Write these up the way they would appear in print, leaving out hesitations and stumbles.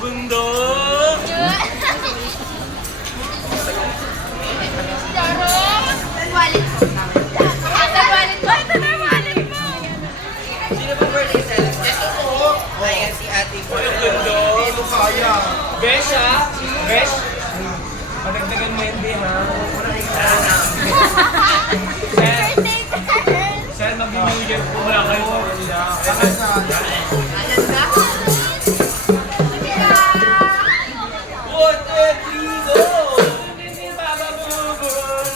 Bundok! Wallet ko. Asa wallet ko? Ito na yung wallet mo. Sino ba birthday celebrant? Ito. Ayan si ate ko. Bundok! Hindi mo kaya. Besh ha? Besh? Madagdagan mo hindi ha? Birthday girl. Sir, mag-New Year po wala kayo sa kanila. Ayan na. 1, 2, 3, go! Baba, bubun!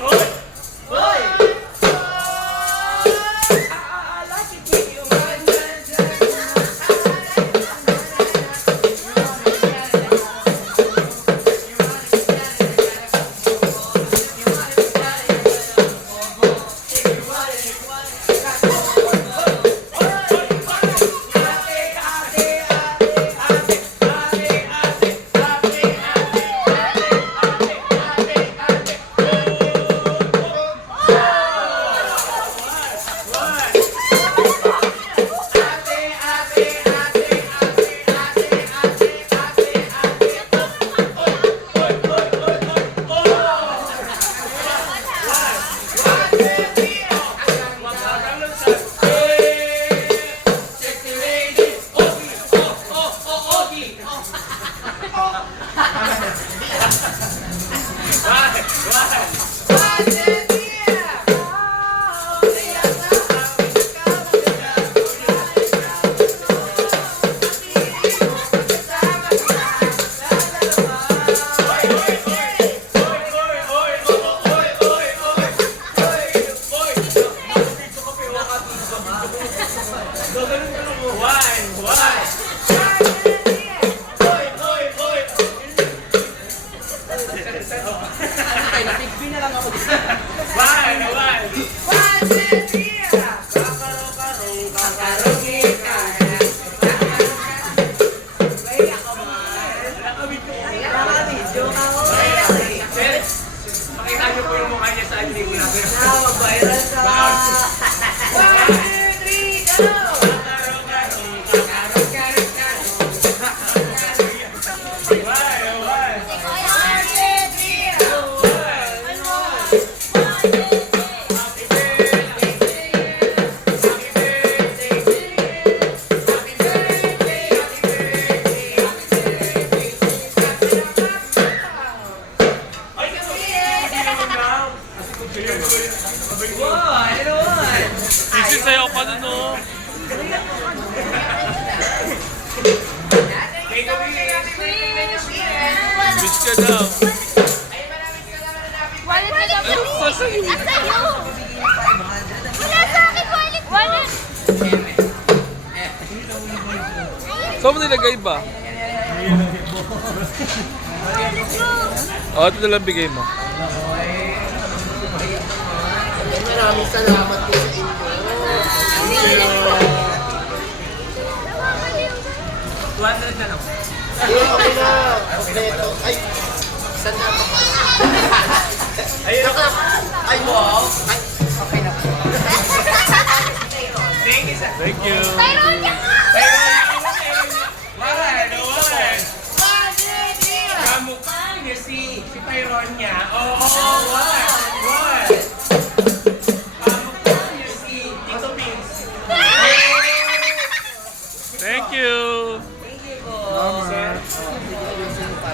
Hoy! Hoy! Makita niyo po yung mukha niya sa ating vlogger. Viral ka. 1, 2, 3, go! Kasi sayo pa dun oh. Bitch ka daw. Wallet na daw. Asa yun? Asa yun? Wala sa akin wallet ko. Wallet. Saan mo nilagay ba? Wallet ko. O, ito na lang bigay mo. Maraming salamat po sa inyo. Nakakaliw. 200 na lang. Okay na. Okay ito. Ay, saan na ako? Ayun ako. Ay, wow. Ay, okay na po. Thank you, sir. Thank you. Mayroon niya nga. Kamukha niya si Pyronia. Oo, what? Kamukha niya si Tito Vince. Thank you.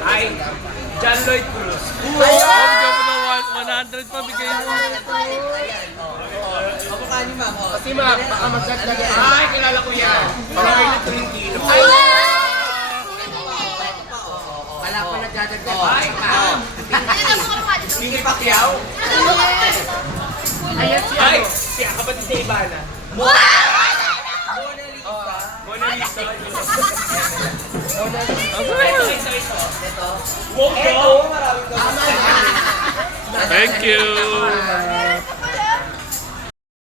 Ay, John Lloyd Cruz. Bigyan mo ng 100 pa, bigay mo. Kamukha niyo, ma'am. Oh. Kasi ma'am, baka magdagdag. Ay, kilala ko yan. Marami na 3 kilo. Wala pa nagdadagdag. Ay, ma'am. Ano na mga mukha dito? Mini Pacquiao. Ayan si Ay, si kapatid ni Ivana. Wow! Mona Lisa. Ito. Ito. Walk Ito, maraming Thank you.